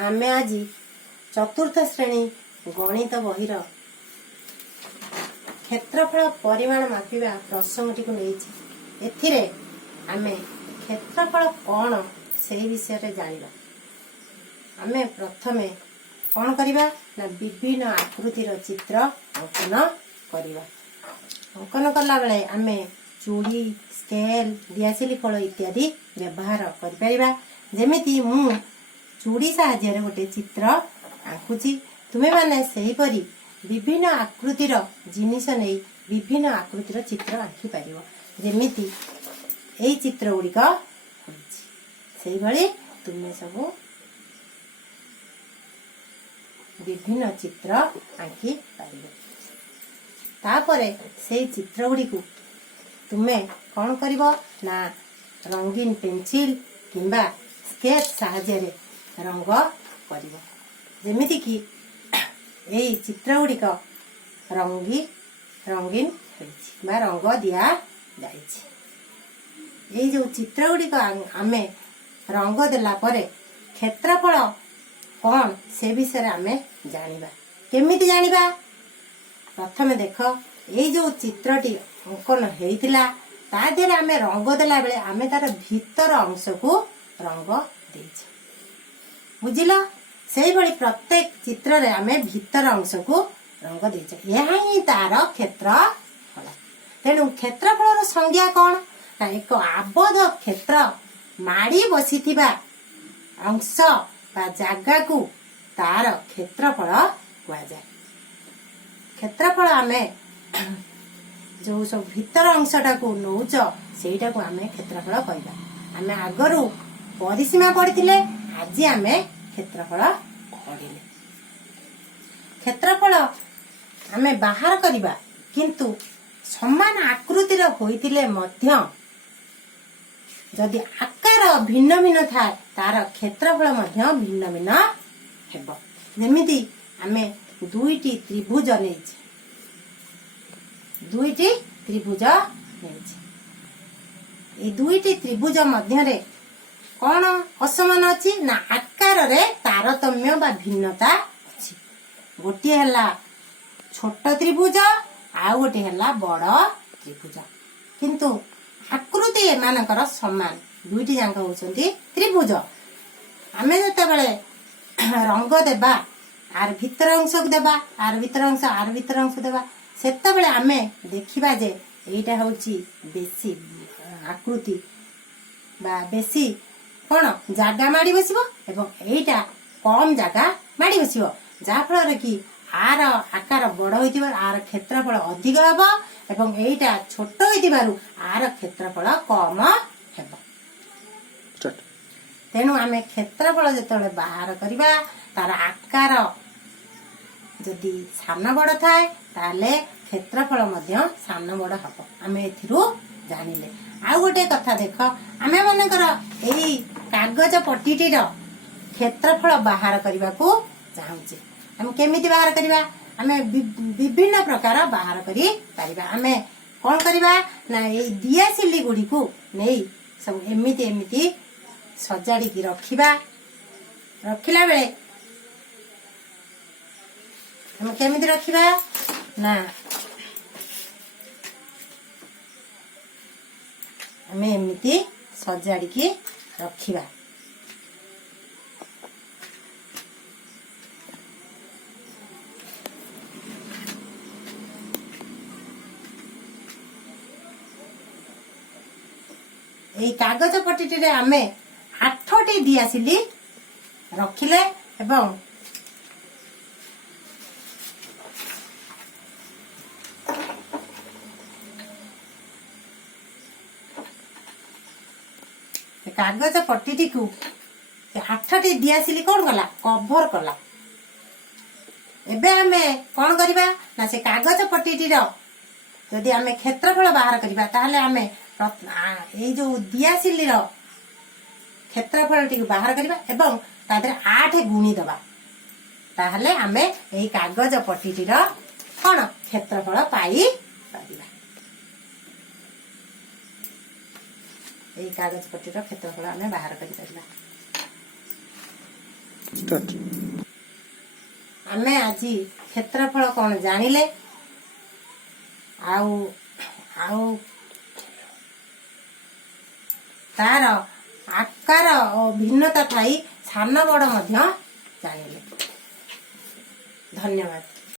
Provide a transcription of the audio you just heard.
आमे आज चतुर्थ श्रेणी गणित बहिर क्षेत्रफल परिमाण मापिबा प्रसंगटी को नहीं एथिरे आमे क्षेत्रफल कौन से विषय रे जानिबा। आमे प्रथमे कौन करिबा ना विभिन्न आकृतिर चित्र अंकन करिबा। अंकन कला बेले आमे चूड़ी स्केल दियासिली फल इत्यादि व्यवहार करि परिबा। जेमिति मु चूड़ी साहाय्य गोटे चित्र आंकुची तुमे माने सही परी विभिन्न आकृतिर जिनिस नहीं विभिन्न आकृतिर चित्र आंकी पारिबो। जेमिति एई चित्र गुड़िक से भली तुमे सब विभिन्न चित्र आंकी पारिबो। तापरे से चित्र गुड़िक तुमे कौन करिबो ना रंगीन पेंसिल किंबा स्केच साहाय्य रे रंग करिबो। जेमिति कि एई चित्र गुड़िक रंगीन बा रंग दिया जाइछि। एई जो चित्र गुड़िक आमे रंग देला परे क्षेत्रफल कौन से विषय आमे जानिबा। केमिति जानिबा प्रथमे देख एई जो चित्रटी अंकन हेइतिला ता देरे आमे रंग देला बेले आमे तार भीतर अंश को रंग देइछि। बुझिला से भली प्रत्येक चित्र रे आमे भीतर अंश को रंग देइछे। यह ही तार क्षेत्रफल। तेणु क्षेत्रफल संज्ञा कौन ना एक आबद्ध क्षेत्र माड़ी बसिथिबा अंश बा जागा को तार क्षेत्रफल कुआ जाए। क्षेत्रफल आमे जो सब भीतर अंशटा को नौच सेटा को आमे क्षेत्रफल कहबा। आमे आगरू परिसीमा पढ़िथिले आज आमे क्षेत्रफल पढ़िले। क्षेत्रफल आमे बाहर करिबा किंतु समान आकृतिर होइतिले मध्य जदि आकार भिन्न भिन्न थाए तार क्षेत्रफल मध्य भिन्न भिन्न हेबो। जेमिति आमे दुईटी त्रिभुज नेछि ए दुईटी त्रिभुज मध्य रे कौन असमान अछि ना आकार रे तारतम्य बा भिन्नता अछि। गोटे हला छोट त्रिभुज आ गोटे हला बड़ त्रिभुज किंतु आकृति एमानकर समान दुईटी जांक होउछन्ती त्रिभुज। आमे जते बेले रंग देबा आर भीतर अंश देबा आर भीतर अंश देबा सेते बेले आमे देखिबा जे एटा होउची बेसी आकृति बा बेसी कौन जागा माड़ी बसिबो एवं एटा कम जागा माड़ी बसिबो जा फल कि आर आकार बड़ होइतिबा आर क्षेत्रफल अधिक हेबो एवं एटा छोट होइतिबारु आर क्षेत्रफल कम हेबो। तेणु आमे क्षेत्रफल जेतले बाहर करिबा तार आकार जदि सान बड़ थाए ताले क्षेत्रफल मध्य सान बड़ हबो। आमे एथिरु जानिले। आ गोटे कथा देख आमे मानकर एई कागज पट्टीटीर क्षेत्रफल बाहर करने को चाहूचे। आम केमिति बाहर करबा आमे विभिन्न प्रकार बाहर करि परिबा। आमे कोन करबा ना एई दियासिली गुडी को नै सब एमिति सजाड़ी की रखिबा। रखिला बेले हम केमिति रखिबा ना आमे एमिति सजाड़ी की रखिबा। एई कागज पट्टीटी रे आमे 8टी दियासिली रखिले एवं कागज पट्टीटी को 8टी दियासिली कौन कला कभर कला। एबे आमे कौन करिबा ना से कागज पट्टीटी रो जदि आमे क्षेत्रफल बाहर करिबा ताहले आमे ए जो दियासिली रो क्षेत्रफल टी बाहर करिबा एवं तादरे 8 गुणी दबा ताहले आमे एही कागज पट्टीटी रो कोन क्षेत्रफल पाई परिबा। एही कागज पट्टीर क्षेत्रफल आमे बाहर करि परिबा। ଆମେ ଆଜି କ୍ଷେତ୍ରଫଳ କ'ଣ ଜାଣିଲେ, ଆଉ ଆଉ ତାର ଆକାର ଓ ଭିନ୍ନତା ଥାଇ ସାନ ବଡ଼ ମଧ୍ୟ ଜାଣିଲେ। ଧନ୍ୟବାଦ।